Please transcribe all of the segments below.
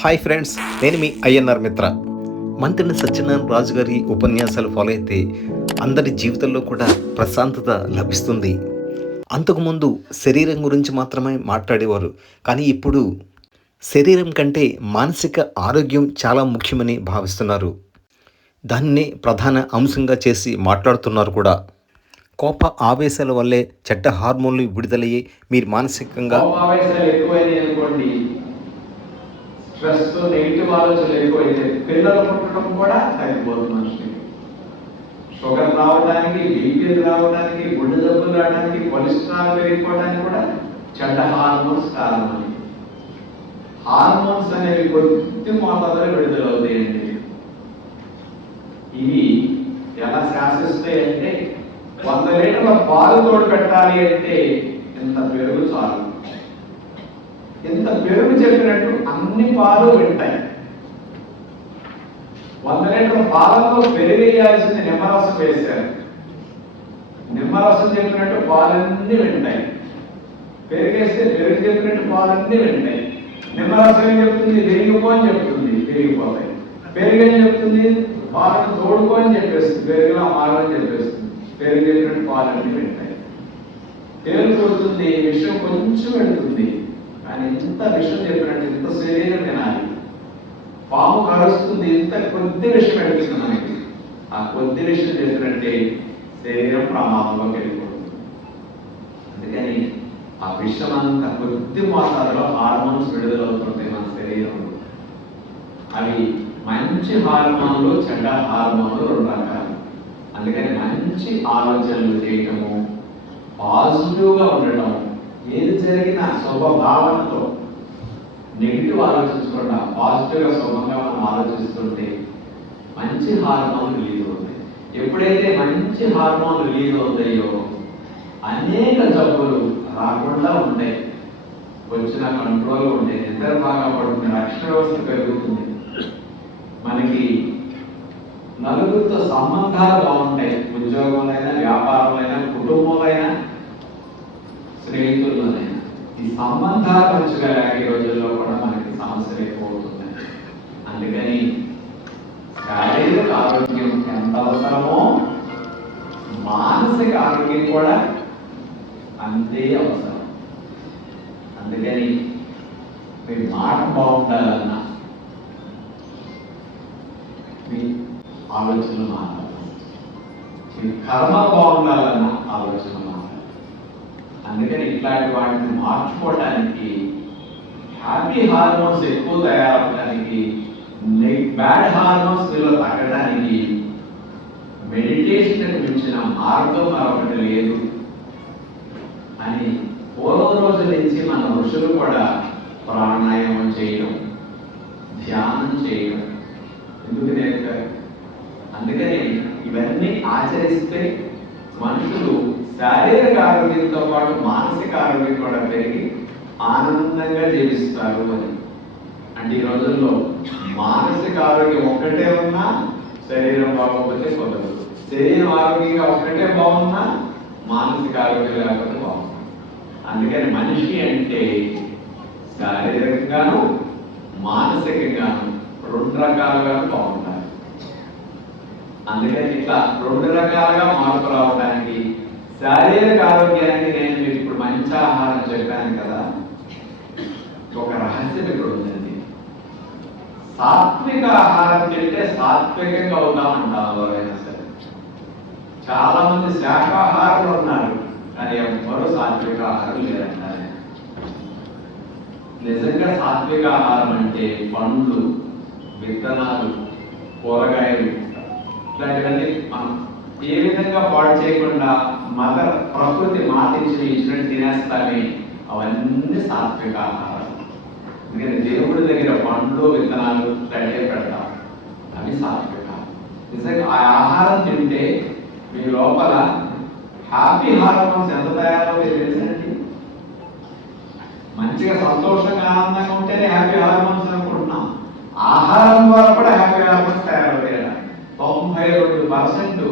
Hi friends నేను మీ INR మిత్ర. మంత్రిని సత్యనారాయణ రాజు గారి ఉపన్యాసాలు ఫాలో అయితే అందరి జీవితంలో కూడా ప్రశాంతత లభిస్తుంది. అంతకుముందు శరీరం గురించి మాత్రమే మాట్లాడేవారు కానీ ఇప్పుడు శరీరం కంటే మానసిక ఆరోగ్యం చాలా ముఖ్యమని భావిస్తున్నారు. దాన్నే ప్రధాన అంశంగా చేసి మాట్లాడుతున్నారు కూడా. కోప ఆవేశాల వల్లే చెడ్డ హార్మోన్లు విడుదలయ్యి మీరు మానసికంగా స్ట్రెస్ నెగిటివ్ ఆలోచనలు ఎక్కువైతే పిల్లలు పుట్టడం కూడా తగ్గిపోతుంది మనిషికి. షుగర్ రావడానికి బీపీ రావడానికి గుండె జబ్బులు రావడానికి కొలెస్ట్రాల్ పెరిగిపోవడానికి కూడా చెడ్డ హార్మోన్స్ కారణం హార్మోన్స్ అనేవి కొద్ది మోతాదులో విడుదలవుతాయండి ఇవి ఎలా శాసిస్తాయి అంటే వంద లీటర్ల పాలు తోడు పెట్టాలి అంటే ఇంత పెరుగు చాలు. ఇంత పెరుగు చెప్పినట్టు అన్ని పాలు వింటాయి. వంద లీటర్ పాలతో పెరిగేయాల్సింది నిమ్మరసం వేశారు. నిమ్మరసం చెప్పినట్టు పాలన్నీ వింటాయి. పెరిగేస్తే పెరుగు చెప్పినట్టు పాలన్నీ వింటాయి. నిమ్మరసం ఏం చెప్తుంది? పెరిగిపో అని చెప్తుంది పెరిగిపోతాయి పెరుగు ఏం చెప్తుంది? పాలను తోడుకో అని చెప్పేస్తుంది పెరుగులో మారని చెప్పేస్తుంది. పెరుగు చెప్పినట్టు పాలన్నీ వింటాయి. పేరు కొడుతుంది విషయం కొంచెం వెళుతుంది కానీ ఎంత విషయం చెప్పినట్టు ఎంత శరీరం వినాలి పాము కరుస్తుంది ఎంత కొద్ది విషయం వెళ్తుంది మనకి. ఆ కొద్ది విషయం చెప్పినట్టే శరీరం ప్రమాదంలోకి వెళ్ళిపోతుంది. అందుకని ఆ విషయం అంత కొద్ది మోతాదులో హార్మోన్స్ విడుదలవుతుంది మన శరీరంలో. అవి మంచి హార్మోన్లు చెడ్డ హార్మోన్లు రెండు రకాలు. అందుకని మంచి ఆలోచనలు చేయటము పాజిటివ్గా ఉండటం ఏది జరిగినా శుభ భావనతో నెగిటివ్ ఆలోచించకుండా పాజిటివ్గా శుభంగా మనం ఆలోచిస్తుంటే మంచి హార్మోన్ రిలీజ్ అవుతాయి. ఎప్పుడైతే మంచి హార్మోన్ రిలీజ్ అవుతాయో అనేక జబ్బులు రాకుండా ఉంటాయి. వచ్చిన కంట్రోల్ ఉంటాయి నిద్ర బాగా పడుతుంది రక్షణ వ్యవస్థ పెరుగుతుంది. మనకి నలుగురితో సంబంధాలు బాగుంటాయి. ఉద్యోగంలో అయినా వ్యాపారంలో అయినా కుటుంబంలో అయినా. స్నేహితుల్లోనైనా ఈ సంబంధాలు మంచిగా లేక ఈ రోజుల్లో కూడా మనకి సమస్యలు ఎక్కువ అవుతున్నాయి అందుకని శారీరక ఆరోగ్యం ఎంత అవసరమో మానసిక ఆరోగ్యం కూడా అంతే అవసరం. అందుకని మీ మాట బాగుండాలన్నా మీ ఆలోచనలు మారాలి. మీ కర్మ బాగుండాలన్న ఆలోచన అందుకని ఇట్లాంటి వాటిని మార్చుకోవడానికి హ్యాపీ హార్మోన్స్ ఎక్కువ తయారవడానికి బ్యాడ్ హార్మోన్స్ మీలో తగ్గడానికి మెడిటేషన్ మించిన మార్గం మరొకటి లేదు అని పూర్వ రోజుల నుంచి మన ఋషులు కూడా ప్రాణాయామం చేయడం ధ్యానం చేయడం ఎందుకు నేర్పారు? అందుకని ఇవన్నీ ఆచరిస్తే మనుషులు శారీరక ఆరోగ్యంతో పాటు మానసిక ఆరోగ్యం కూడా పెరిగి ఆనందంగా జీవిస్తారు అని. అంటే ఈ రోజుల్లో మానసిక ఆరోగ్యం ఒక్కటే ఉన్నా శరీరం బాగోకపోతే కుదరదు. శరీరం ఆరోగ్యంగా ఒక్కటే బాగున్నా మానసిక ఆరోగ్యం లేకపోతే బాగుంది అందుకని మనిషి అంటే శారీరకంగాను మానసికంగాను రెండు రకాలుగా బాగుంటారు అందుకని ఇట్లా రెండు రకాలుగా మార్పు రావడానికి శారీరక ఆరోగ్యానికి నేను మీకు ఇప్పుడు మంచి ఆహారం చెప్పాను కదా ఒక రహస్యం ఇక్కడ ఉందండి సాత్విక ఆహారం తింటే సాత్వికంగా అవుతామంటారు ఎవరైనా సరే? చాలా మంది శాకాహారులు ఉన్నారు కానీ ఎవరు సాత్విక ఆహారం లేదంటారు నిజంగా సాత్విక ఆహారం అంటే పండ్లు విత్తనాలు కూరగాయలు ఇట్లాంటివన్నీ మనం ఏ విధంగా పాడు చేయకుండా మదర్ ప్రకృతి మాటించిన ఇచ్చిన ఇచ్చినట్టు తినేస్తామే? అవన్నీ సాత్విక ఆహారం. ఎందుకంటే దేవుడి దగ్గర పండ్లు విత్తనాలు రెడీ పెడతాం. అవి సాత్విక. నిజంగా ఆ ఆహారం తింటే మీ లోపల హ్యాపీ హార్మోన్స్ ఎంత తయారవుతాయి తెలుసండి? మంచిగా సంతోషంగా ఆనందంగా ఉంటేనే హ్యాపీ హార్మోన్స్ అనుకుంటున్నాం. ఆహారం ద్వారా కూడా హ్యాపీ హార్మోన్స్ తయారవుతాయి తొంభై రెండు పర్సెంట్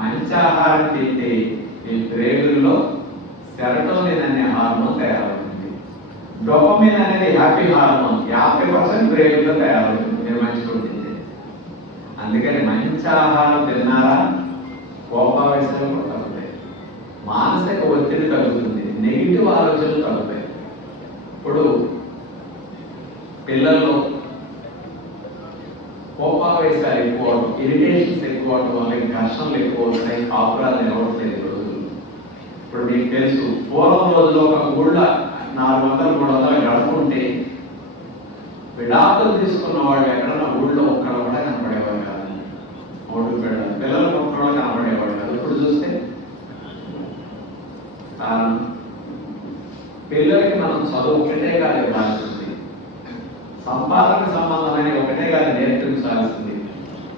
మంచి ఆహారం తింటే మీ బ్రెయిన్లో సెరటోనిన్ అనే హార్మోన్ తయారవుతుంది. డొపమిన్ అనేది హ్యాపీ హార్మోన్. యాభై పర్సెంట్ బ్రెయిన్లో తయారవుతుంది. మీరు మంచి ఫుడ్ తింటే. అందుకని మంచి ఆహారం తిన్నారా? కోపావేశాలు కూడా తగ్గుతాయి. మానసిక ఒత్తిడి తగ్గుతుంది. నెగిటివ్ ఆలోచనలు తగ్గుతాయి. ఇప్పుడు పిల్లల్లో ఆవేశాలు ఎక్కువ. ఇరిటేషన్స్ ఎక్కువ అవడం వల్ల ఘర్షణలు ఎక్కువ ఉంటాయి కాపురాలు నిలవట్లేదు ఈ ఇప్పుడు మీకు తెలుసు పూర్వం రోజుల్లో ఒక గుళ్ళ నాలుగు వందల మూడు వందలు గడుపుంటే విడాకులు తీసుకున్న వాళ్ళు ఎక్కడన్నా ఊళ్ళో ఒక్కడ కూడా కనపడేవారు కాదు. ఓటు పిల్లలు పిల్లలు ఒక్కడ కనపడేవాడు కాదు. ఇప్పుడు చూస్తే పిల్లలకి మనం చదువు ఒకటే కాదు ఇవ్వాల్సింది సంపాదనకు సంబంధమైన ఒకటే కాదు నేర్పించాల్సింది.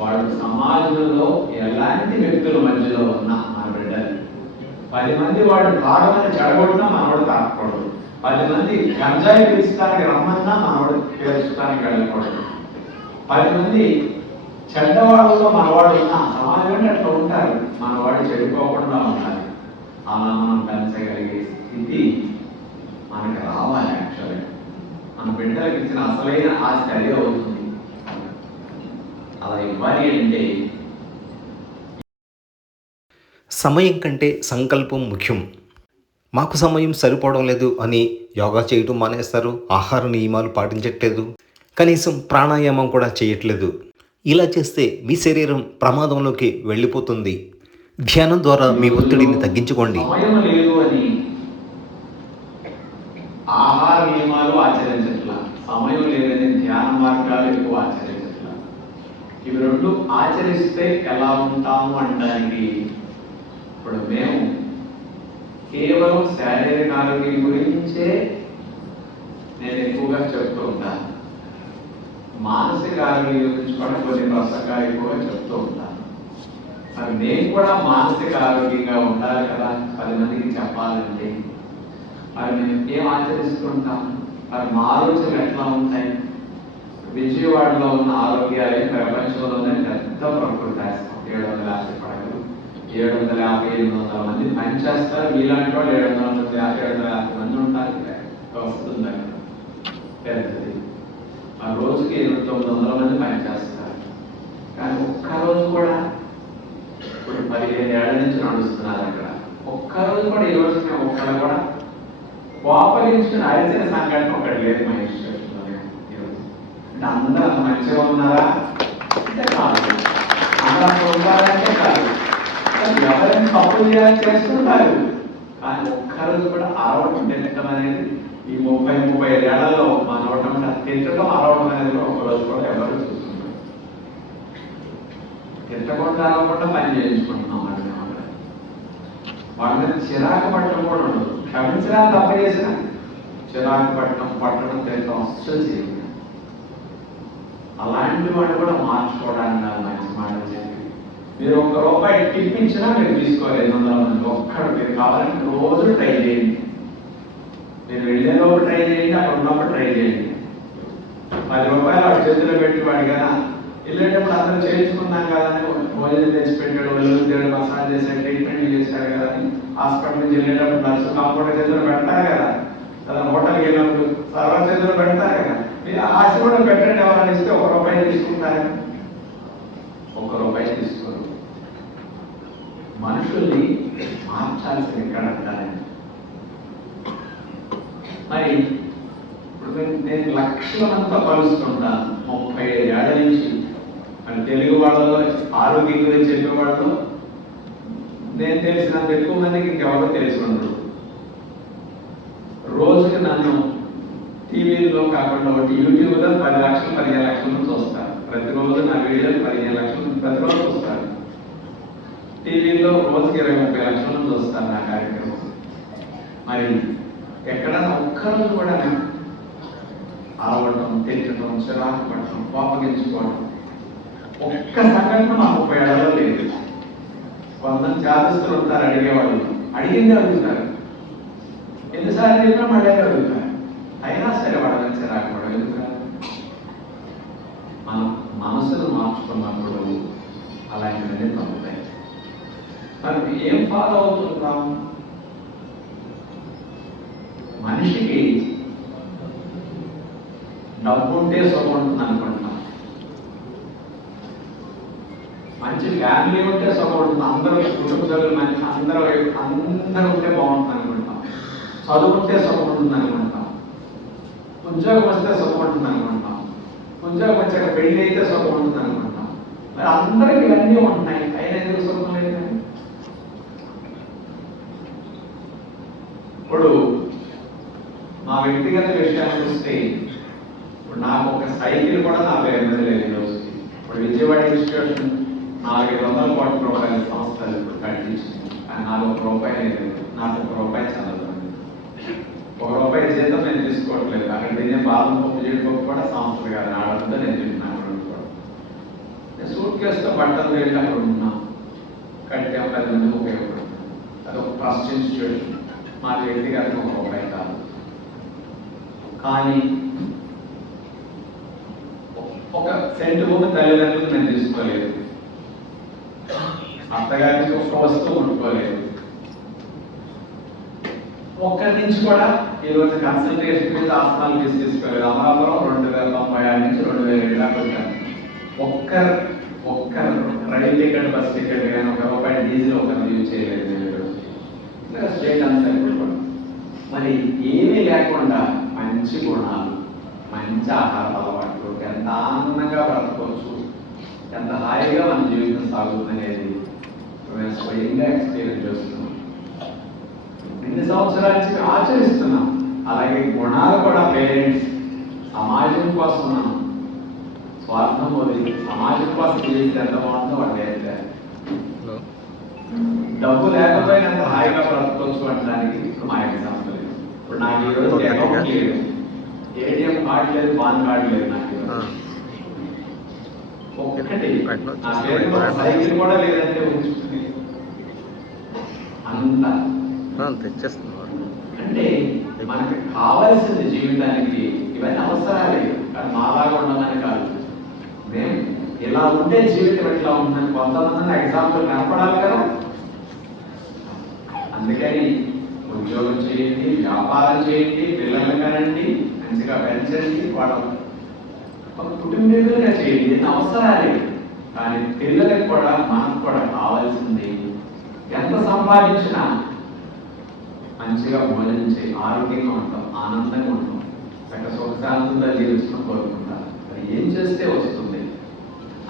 వాళ్ళు సమాజంలో ఎలాంటి వ్యక్తుల మధ్యలో ఉన్నా మన బిడ్డలు. పది మంది వాడు తాగమని చెడగొట్టినా మనవాడు తాగకూడదు పది మంది గంజాయి పీల్చడానికి రమ్మన్నా మనవాడు పీల్చడానికి వెళ్ళకూడదు పది మంది చెడ్డవాళ్ళలో మనవాడు ఉన్నా సమాజంలో అట్లా ఉంటారు. మనవాడు చెడిపోకుండా ఉండాలి. అలా మనం పెంచగలిగే స్థితి మనకి రావాలి యాక్చువల్గా మన బిడ్డలకు ఇచ్చిన అసలైన ఆస్తి అదే అవుతుంది అలా ఇవ్వాలి అంటే సమయం కంటే సంకల్పం ముఖ్యం. మాకు సమయం సరిపోవడం లేదు అని యోగా చేయటం మానేస్తారు ఆహార నియమాలు పాటించట్లేదు కనీసం ప్రాణాయామం కూడా చేయట్లేదు. ఇలా చేస్తే మీ శరీరం ప్రమాదంలోకి వెళ్ళిపోతుంది. ధ్యానం ద్వారా మీ ఒత్తిడిని తగ్గించుకోండి. ఆహార నియమాలు సమయం లేదని ధ్యాన మార్గాలు ఎక్కువ ఇవి రెండు ఆచరిస్తే ఎలా ఉంటాము అనడానికి ఇప్పుడు మేము కేవలం శారీరక ఆరోగ్యం గురించే నేను ఎక్కువగా చెప్తూ ఉంటాను. మానసిక ఆరోగ్యం గురించి కూడా కొన్ని ప్రసంగాలు ఎక్కువగా చెప్తూ ఉంటాను. మరి నేను కూడా మానసిక ఆరోగ్యంగా ఉండాలి కదా? పది మందికి చెప్పాలంటే. మరి మేము ఏం ఆచరిస్తుంటాం? మరి మా ఆలోచనలు ఎట్లా ఉంటాయి? విజయవాడలో ఉన్న ఆరోగ్యాలయం ప్రపంచంలోనే పెద్ద ప్రకృతి ఏడు వందల యాభై ఏడు వందల యాభై ఎనిమిది వందల మంది పనిచేస్తారు. మీలాంటి వాళ్ళు ఏడు వందల మంది ఏడు వందల యాభై మంది ఉంటారు వస్తుంది అక్కడ పెద్దది. ఆ రోజుకి ఎనిమిది తొమ్మిది వందల మంది పనిచేస్తారు. కానీ ఒక్క రోజు కూడా ఇప్పుడు పదిహేను ఏళ్ళ నుంచి నడుస్తున్నారు అక్కడ ఒక్కరోజు కూడా ఈ రోజు మేము ఒక్కడ కూడా కోపగించుకుని అరిచిన సంఘటన ఒకటి లేదు మా ఇన్స్టిట్యూషన్లో అంటే అందరూ మంచిగా ఉన్నారా? అంటే కాదు. అందరూ అంత కాదు. ఎవరైనా తప్పు చేయాలని చేస్తుంటారు కానీ ఒక్కరోజు కూడా అరవటం తిట్టడం అనేది ఈ ముప్పై ముప్పై ఏళ్ళలో మనవటం నోటం తిట్టడం అరవడం అనేది కూడా ఒక కూడా ఎవరు చూస్తున్నారు తిట్టకుండా అరవకుండా పని చేయించుకుంటున్నాం మరి వాళ్ళ మీద చిరాకు పట్టడం కూడా ఉండదు. క్షమించడానికి తప్ప చేసిన చిరాకు పట్టడం పట్టడం తిట్టడం అస్సలు చేయదు అలాంటి వాళ్ళు కూడా మార్చుకోవడానికి మంచి మాటలు చెప్పి మీరు ఒక్క రూపాయి తిప్పించినా మీరు తీసుకోవాలి. వందల మంది ఒక్కడు మీరు కావాలంటే రోజు ట్రై చేయండి. మీరు వెళ్ళే ట్రై చేయండి అక్కడ ఉన్నప్పుడు ట్రై చేయండి. పది రూపాయలు వాడి చేతిలో పెట్టి కదా. వెళ్ళేటప్పుడు అందరూ చేయించుకున్నాం కదా అని భోజనం తెచ్చి పెట్టాడు ఒళ్ళు తేడు మసాజ్ చేశాడు ట్రీట్మెంట్ చేశాడు కదా అని హాస్పిటల్ నుంచి వెళ్ళేటప్పుడు నర్సు కాంపౌండర్ చేతిలో పెడతారు కదా. లేదా హోటల్కి వెళ్ళినప్పుడు సర్వర్ చేతిలో పెడతారు కదా. మీరు ఆశ కూడా పెట్టండి ఎవరైనా ఇస్తే ఒక రూపాయి తీసుకుంటారు ఒక రూపాయి తీసుకోరు మనుషుల్ని మార్చాల్సిన ఎక్కడ అంటారండి మరి ఇప్పుడు నేను- నేను లక్షలమంతా కలుస్తుంటాను ముప్పై ఐదు ఏళ్ళ నుంచి. మన తెలుగు వాళ్ళలో ఆరోగ్యం గురించి చెప్పేవాళ్ళు నేను తెలిసినంత ఎక్కువ మందికి ఇంకెవరో తెలిసి ఉండరు రోజుకి నన్ను టీవీలో కాకుండా ఒకటి యూట్యూబ్లో పది లక్షలు పదిహేను లక్షల నుంచి చూస్తారు ప్రతిరోజు నా వీడియోలు పదిహేను లక్షలు ప్రతిరోజు చూస్తారు టీవీలో రోజుకి ఇరవై ముప్పై లక్షల మంది చూస్తారు నా కార్యక్రమం. మరి ఎక్కడన్నా ఒక్కరోజు కూడా అరవడం తిట్టడం చిరాకు పడటం కోపగించుకోవడం ఒక్క సంఘటన మా ముప్పై ఏళ్ళలో లేదు. కొందరు జాతస్తులు ఉంటారు అడిగేవాళ్ళు. అడిగింది అడుగుతారు. ఎన్నిసార్లు చెప్పినా మళ్ళీ అడుగుతారు. అయినా సరే వాళ్ళని చిరాకు పడడం ఎందుకు? మనం మనసును మార్చుకున్నప్పుడు అలాంటివన్నీ తగ్గుతాయి. మనం ఏం ఫాలో అవుతున్నాం మనిషికి డబ్బు ఉంటే సుఖం ఉంటుంది అనుకుంటున్నాం. మంచి ఫ్యామిలీ ఉంటే సుఖం ఉంటుంది. అందరూ కుటుంబ సభ్యులు మంచి అందరూ అందరూ ఉంటే బాగుంటుంది అనుకుంటాం చదువుకుంటే సుఖం ఉంటుంది అనుకుంటాం ఉద్యోగం వస్తే సుఖం ఉంటుంది అనుకుంటాం ఉద్యోగం వచ్చాక పెళ్ళి అయితే సుఖం ఉంటుంది అనుకుంటాం మరి అందరికి ఇవన్నీ ఉంటున్నాయి అయినా ఎందుకు సుఖం లేదు ఇప్పుడు మా వ్యక్తిగత విషయాన్ని చూస్తే ఇప్పుడు నాకు ఒక సైకిల్ కూడా నా పేరు మీద లేదు ఈ ఇప్పుడు విజయవాడ ఇన్స్టిట్యూషన్ నాలుగైదు వందల కోట్ల రూపాయల సంస్థలు ఇప్పుడు కట్టించింది. కానీ నాలుగు ఒక రూపాయి లేదు. నాకు ఒక రూపాయి చదవదు ఒక రూపాయి జీతం నేను తీసుకోవట్లేదు. అక్కడ తినే బాదం పప్పు జీడిపప్పు కూడా సంస్థలు కాదు. ఆడంతా నేను తింటున్నాను కూడా. నేను సూట్ కేసుతో బట్టలు వెళ్ళి అక్కడ ఉన్నా. కట్టే పది మంది ఉపయోగపడుతుంది అది ఒక ట్రస్ట్ ఇన్స్టిట్యూషన్. మా వ్యక్తిగతంగా ఒక రూపాయి కాదు. కానీ ఒక సెంటు కూడా తల్లిదండ్రులు నేను తీసుకోలేదు. అత్తగారికి ఒక వస్తువు కొనుక్కోలేదు. ఒక్కరి నుంచి కూడా ఈరోజు కన్సల్టేషన్ మీద ఆసనాలు తీసి తీసుకోలేదు. అమరాపురం రెండు వేల తొంభై ఆరు నుంచి రెండు వేల ఏడు దాకా వచ్చాను. ఒక్కరు ఒక్కరు రైల్ టికెట్ బస్ టికెట్ కానీ ఒక రూపాయి డీజిల్ ఒకరిని యూజ్ చేయలేదు ఇంకా స్టేట్ అంతా కూడా మరి ఏమీ లేకుండా మంచి గుణాలు మంచి ఆహార అలవాట్లు ఎంత ఆనందంగా బ్రతకవచ్చు ఎంత హాయిగా మన జీవితం సాగుతుంది అనేది మేము స్వయంగా ఎక్స్పీరియన్స్ చేస్తున్నాం. ఎన్ని సంవత్సరాల నుంచి ఆచరిస్తున్నాం. అలాగే గుణాలు కూడా పేరెంట్స్ సమాజం కోసం మనం స్వార్థం వదిలి సమాజం కోసం చేసి ఎంత బాగుందో వాళ్ళు డబ్బు లేకపోయినంత హాయిగా బ్రతకొచ్చు అనడానికి ఇప్పుడు మా ఎగ్జాంపుల్. ఇప్పుడు నాకు ఈ రోజు అకౌంట్ లేదు ఏటీఎం కార్డు లేదు పాన్ కార్డు లేదు నాకు. ఒక్కటి. నా సైకిల్ కూడా లేదంటే అంత. తెచ్చేస్తున్నారు. అంటే మనకి కావాల్సింది జీవితానికి ఇవన్నీ అవసరాలే. కానీ మాలాగా ఉండమని కాదు. మేము ఇలా ఉంటే జీవితం ఎట్లా ఉందని కొంతమంది ఎగ్జాంపుల్ కనపడాలి కదా. అందుకని ఉద్యోగం చేయండి వ్యాపారం చేయండి పిల్లల్ని కనండి మంచిగా పెంచండి వాళ్ళ ఒక కుటుంబీకులుగా చేయండి. అవసరాలే కానీ పిల్లలకు కూడా మనకు కూడా కావాల్సింది ఎంత సంపాదించినా మంచిగా భోజనం చేయి ఆరోగ్యంగా ఉంటాం ఆనందంగా ఉంటాం చక్క సుఖశాంతంగా జీవించడం కోరుకుంటాం అది ఏం చేస్తే వస్తుంది?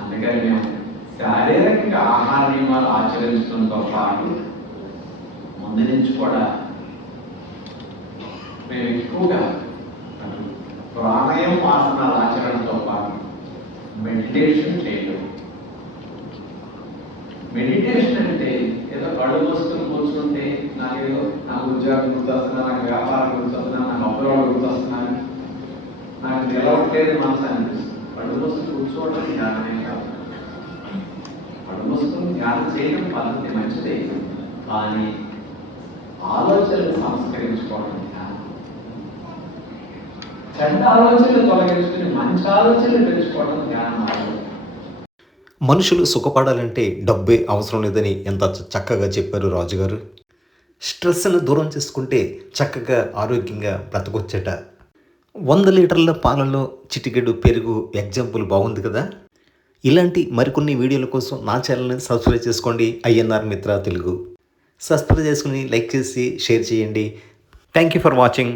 అందుకని మేము శారీరకంగా ఆహార నియమాలు ఆచరించడంతో పాటు ముందు నుంచి కూడా మేము ఎక్కువగా ప్రాణాయం ఆసనాల ఆచరణతో పాటు మెడిటేషన్ చేయడం. మెడిటేషన్ అంటే ఏదో కళ్ళు మూసుకొని కూర్చుంటే నాకేదో నాకు ఉద్యోగం గుర్తొస్తున్నా నాకు వ్యాపారం గుర్తొస్తున్నా నాకు అప్పుల గుర్తొస్తున్నాను నాకు నిలవట్లేదు మనసు అనిపిస్తుంది. కళ్ళు మూసుకొని కూర్చోవడం ధ్యానమే కాదు. కళ్ళు మూసుకొని ధ్యానం చేయడం పద్ధతి మంచిదే. కానీ ఆలోచనలు సంస్కరించుకోవడం చెడ్డ ఆలోచనలు తొలగించుకుని మంచి ఆలోచనలు పెంచుకోవడం ధ్యానం మనుషులు సుఖపడాలంటే డబ్బే అవసరం లేదని ఎంత చక్కగా చెప్పారు రాజుగారు. స్ట్రెస్ను దూరం చేసుకుంటే చక్కగా ఆరోగ్యంగా బ్రతకొచ్చట. వంద లీటర్ల పాలలో చిటికెడు పెరుగు ఎగ్జాంపుల్ బాగుంది కదా. ఇలాంటి మరికొన్ని వీడియోల కోసం నా ఛానల్ని సబ్స్క్రైబ్ చేసుకోండి. ఐఎన్ఆర్ మిత్ర తెలుగు. సబ్స్క్రైబ్ చేసుకుని లైక్ చేసి షేర్ చేయండి. Thank you for watching.